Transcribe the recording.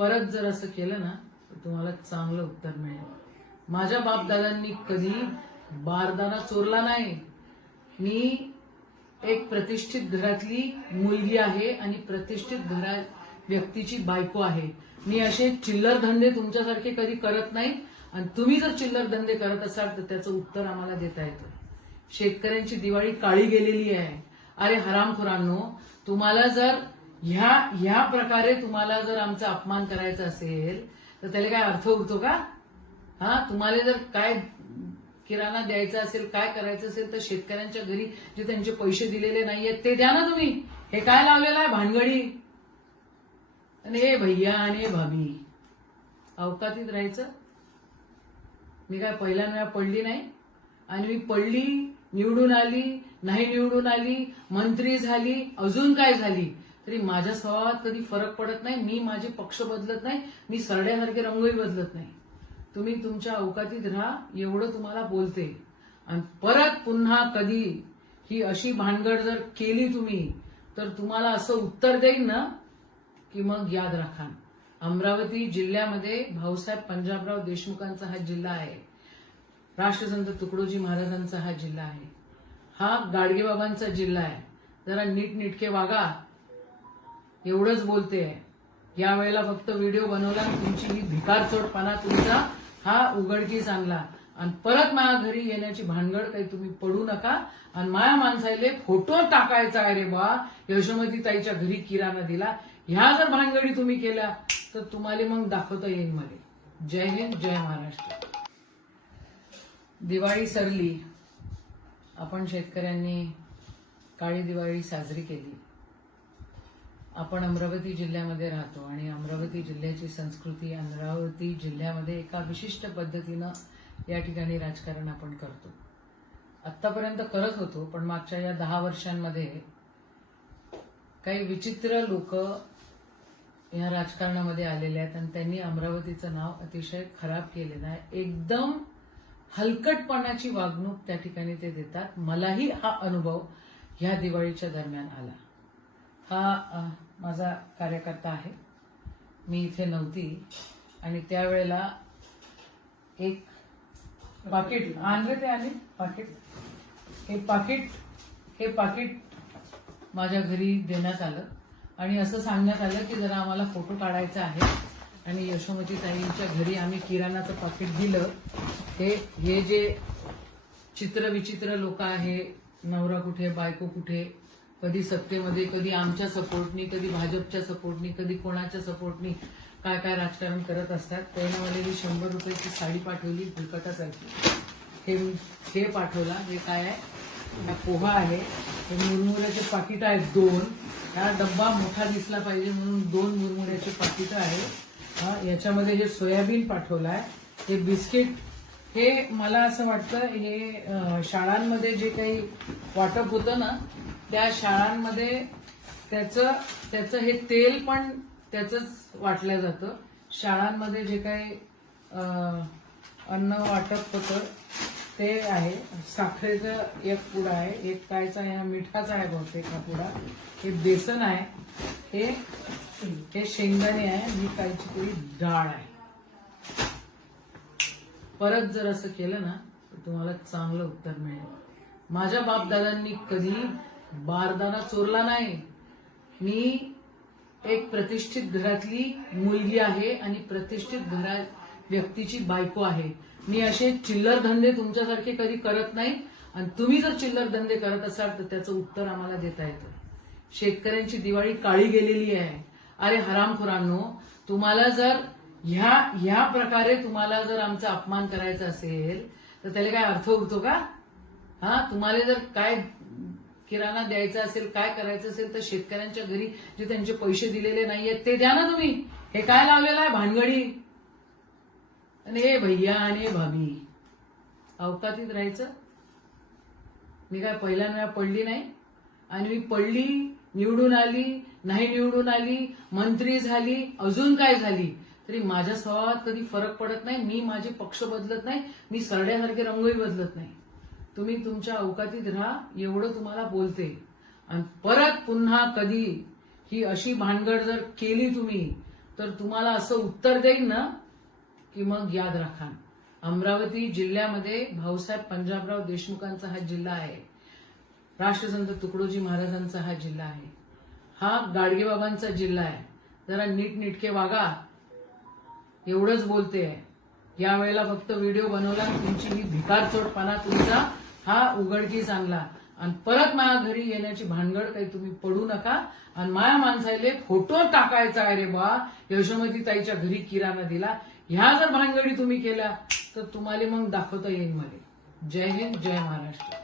परत जर असं केलं ना तर तुम्हाला चांगलं उत्तर मिळेल माझ्या दादांनी कधी बारदाना चोरला नाही मी एक प्रतिष्ठित घरातली मुलगी आहे आणि प्रतिष्ठित घरा व्यक्तीची बायको आहे मी असे चिल्लर धंदे तुमच्यासारखे कधी करत नाही आणि तुम्ही जर चिल्लर धंदे करत असाल तर त्याचं उत्तर आम्हाला देता येतं शेतकऱ्यांची दिवाळी काळी गेलेली आहे अरे हरामखोरांनो तुम्हाला जर ह्या ह्या प्रकारे तुम्हाला जर आमचा अपमान करायचा असेल तर त्याला काय अर्थ उरतो का हा तुम्हाला जर काय किराणा द्यायचा असेल काय करायचं असेल तर शेतकऱ्यांच्या घरी जे त्यांचे पैसे दिलेले नाहीयेत ते द्या ना तुम्ही हे काय लावलेलं आहे भानगडी आणि हे भैया आणि भाभी अवकातीत राहायचं मी काय पहिल्यांदा पडली नाही आणि मी पडली निवडून आली नाही निवडून आली मंत्री झाली अजून काय झाली तरी माझ्या स्वभावात कधी फरक पडत नाही मी माझे पक्ष बदलत नाही मी सरड्यासारखे रंगही बदलत नाही तुम्ही तुमच्या अवकातीत राहा एवढं तुम्हाला बोलते आणि परत पुन्हा कधी ही अशी भानगड जर केली तुम्ही तर तुम्हाला असं उत्तर देईन ना की मग याद राखा अमरावती जिल्ह्यामध्ये भाऊसाहेब पंजाबराव देशमुखांचा हा जिल्हा आहे राष्ट्रसंत तुकडोजी महाराजांचा हा जिल्हा आहे हा गाडगेबाबांचा जिल्हा आहे जरा नीटनिटके वागा एवढंच बोलते या वेळेला फक्त व्हिडिओ बनवला तुमची ही भिकारचोटपणा तुमचा हा उघडकी सांगला आणि परत माझ्या घरी येण्याची भानगड काही तुम्ही पडू नका आणि माया माणसाले फोटो टाकायचा आहे रे बा यशोमती ताईच्या घरी किराणा दिला ह्या जर भानगडी तुम्ही केल्या तर तुम्हाला मग दाखवता येईल मला जय हिंद जय महाराष्ट्र दिवाळी सरली आपण शेतकऱ्यांनी काळी दिवाळी साजरी केली आपण अमरावती जिल्ह्यामध्ये राहतो आणि अमरावती जिल्ह्याची संस्कृती अमरावती जिल्ह्यामध्ये एका विशिष्ट पद्धतीनं या ठिकाणी राजकारण आपण करतो आत्तापर्यंत करत होतो पण मागच्या या दहा वर्षांमध्ये काही विचित्र लोक या राजकारणामध्ये आलेले आहेत आणि त्यांनी अमरावतीचं नाव अतिशय खराब केलेलं आहे एकदम हलकटपणाची वागणूक त्या ठिकाणी ते देतात मलाही हा अनुभव ह्या दिवाळीच्या दरम्यान आला हा माझा कार्यकर्ता आहे मी इथे नव्हती आणि त्यावेळेला एक पाकिट आणले ते आले पाकिट हे पाकिट हे पाकिट माझ्या घरी देण्यात आलं आणि असं सांगण्यात आलं की जरा आम्हाला फोटो काढायचा आहे आणि यशोमती ताईंच्या घरी आम्ही किराणाचं पाकिट दिलं हे हे जे चित्रविचित्र लोक आहे नवरा कुठे बायको कुठे कधी सत्तेमध्ये कधी आमच्या सपोर्टनी कधी भाजपच्या सपोर्टनी कधी कोणाच्या सपोर्टनी काय काय राजकारण करत असतात मी शंभर रुपयाची साडी पाठवली फुलकटासारखी हे हे पाठवला हे काय आहे पोहा आहे हे मुरमुऱ्याचे पाकिटं आहेत दोन हा डब्बा मोठा दिसला पाहिजे म्हणून दोन मुरमुऱ्याचे पाकिटं आहे हा याच्यामध्ये जे सोयाबीन पाठवला आहे हे बिस्किट हे मला असं वाटतं हे शाळांमध्ये जे काही वाटप होतं ना त्या शाळांमध्ये त्याचं त्याचं हे तेल पण त्याचंच वाटलं जातं शाळांमध्ये जे काही अन्न वाटप होतं ते आहे साखरेचं एक पुडा आहे एक कायचा आहे मिठाचा आहे बहुतेक हा पुडा हे बेसन आहे हे हे शेंगदाणे आहे ही कायची पुरी डाळ आहे परत जर असं केलं ना तर तुम्हाला चांगलं उत्तर मिळेल माझ्या बापदादांनी कधी बारदाना चोरला नाही मी एक प्रतिष्ठित घरातली मुलगी आहे आणि प्रतिष्ठित घरा व्यक्तीची बायको आहे मी असे चिल्लर धंदे तुमच्यासारखे कधी करत नाही आणि तुम्ही जर चिल्लर धंदे करत असाल तर त्याचं उत्तर आम्हाला देता येतं शेतकऱ्यांची दिवाळी काळी गेलेली आहे अरे हरामखोरांनो तुम्हाला जर ह्या ह्या प्रकारे तुम्हाला जर आमचा अपमान करायचा असेल तर त्याला काय अर्थ उरतो का हा तुम्हाला जर काय किराणा द्यायचा असेल काय करायचं असेल तर शेतकऱ्यांच्या घरी जे त्यांचे पैसे दिलेले नाहीयेत ते द्या ना तुम्ही हे काय लावलेलं आहे भानगडी आणि हे भैया आणि भाभी अवकातीत राहायचं मी काय पहिल्यांदा पडली नाही आणि मी पडली निवडून आली नाही निवडून आली मंत्री झाली अजून काय झाली तरी माझ्या स्वभावात कधी फरक पडत नाही मी माझे पक्ष बदलत नाही मी सरड्यासारखे रंगही बदलत नाही तुम्ही तुमच्या अवकातीत राहा एवढं तुम्हाला बोलते आणि परत पुन्हा कधी ही अशी भानगड जर केली तुम्ही तर तुम्हाला असं उत्तर देईन ना की मग याद राखा अमरावती जिल्ह्यामध्ये भाऊसाहेब पंजाबराव देशमुखांचा हा जिल्हा आहे राष्ट्रसंत तुकडोजी महाराजांचा हा जिल्हा आहे हा गाडगेबाबांचा जिल्हा आहे जरा नीटनिटके वागा एवढंच बोलते आहे यावेळेला फक्त व्हिडिओ बनवला तुमची ही भिकारचोटपणा तुमचा हा उघडकी चांगला आणि परत माझ्या घरी येण्याची भानगड काही तुम्ही पडू नका आणि माया माणसाले फोटो टाकायचा आहे रे बा यशोमती ताईच्या घरी किराणा दिला ह्या जर भानगडी तुम्ही केल्या तर तुम्हाला मग दाखवता येईल मला जय हिंद जय महाराष्ट्र